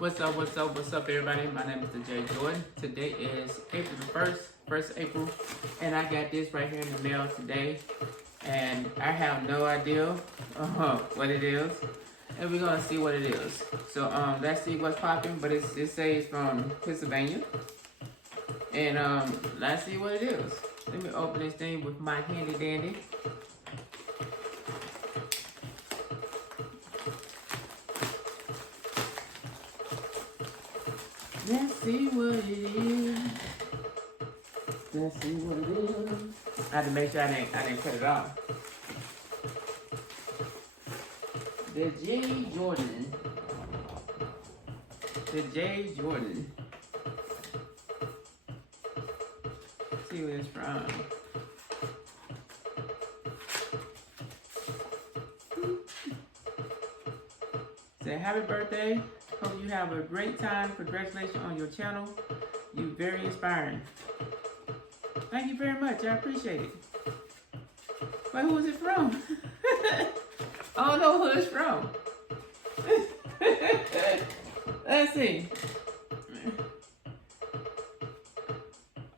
What's up, everybody? My name is thejjordan. Today is April the 1st April, and I got this right here in the mail today, and I have no idea what it is, and we're gonna see what it is. So let's see what's popping. But it says from Pennsylvania, and let's see what it is. Let me open this thing with my handy dandy. Let's see what it is. Let's see what it is. I had to make sure I didn't cut it off. thejjordan. thejjordan. Let's see where it's from. Say happy birthday. Hope you have a great time. Congratulations on your channel. You're very inspiring. Thank you very much. I appreciate it. But who is it from? I don't know who it's from. Let's see.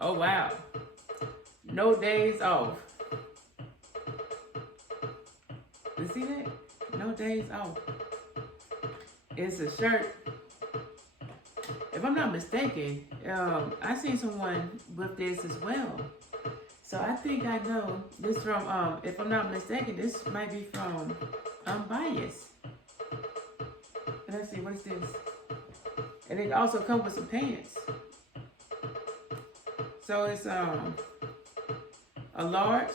Oh, wow. No days off. You see that? No days off. It's a shirt. If I'm not mistaken, I seen someone with this as well. So I think I know this from, if I'm not mistaken, this might be from Unbiased. Let's see, what's this? And it also comes with some pants. So it's a large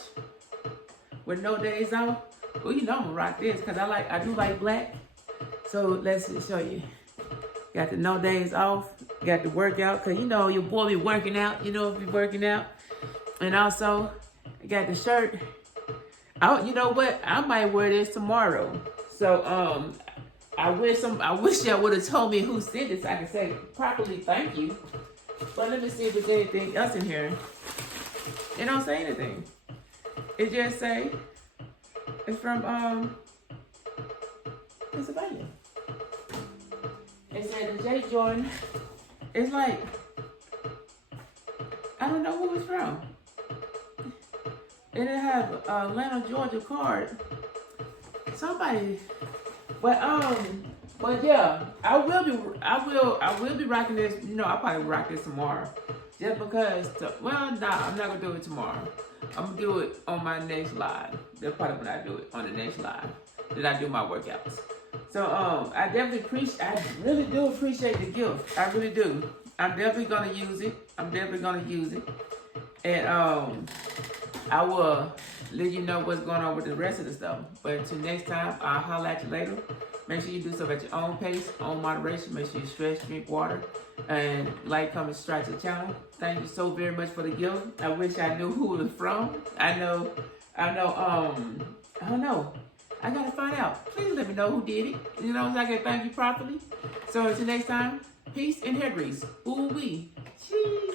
with no days off. Well, you know I'm gonna rock this because I do like black. So let's show you. Got the no days off. Got the workout because you know your boy be working out. You know, be working out. And also, I got the shirt. You know what? I might wear this tomorrow. So I wish y'all would have told me who sent this. I can say properly thank you. But let me see if there's anything else in here. It don't say anything. It just say it's from Pennsylvania. It said thejjordan. It's like, I don't know who it's from. And it have Atlanta, Georgia card. Somebody, but yeah, I will be rocking this. You know, I'll probably rock this tomorrow. Just because, I'm not gonna do it tomorrow. I'm gonna do it on my next live. That's probably when I do it, on the next live. Then I do my workouts. So I really do appreciate the gift. I really do. I'm definitely gonna use it. And I will let you know what's going on with the rest of the stuff. But until next time, I'll holler at you later. Make sure you do stuff at your own pace, own moderation. Make sure you stretch, drink water, and like, comment, subscribe to the channel. Thank you so very much for the gift. I wish I knew who it was from. I don't know. I gotta find out. Please let me know who did it. You know, so I can thank you properly. So until next time, peace and hair grease. Ooh wee. Cheese.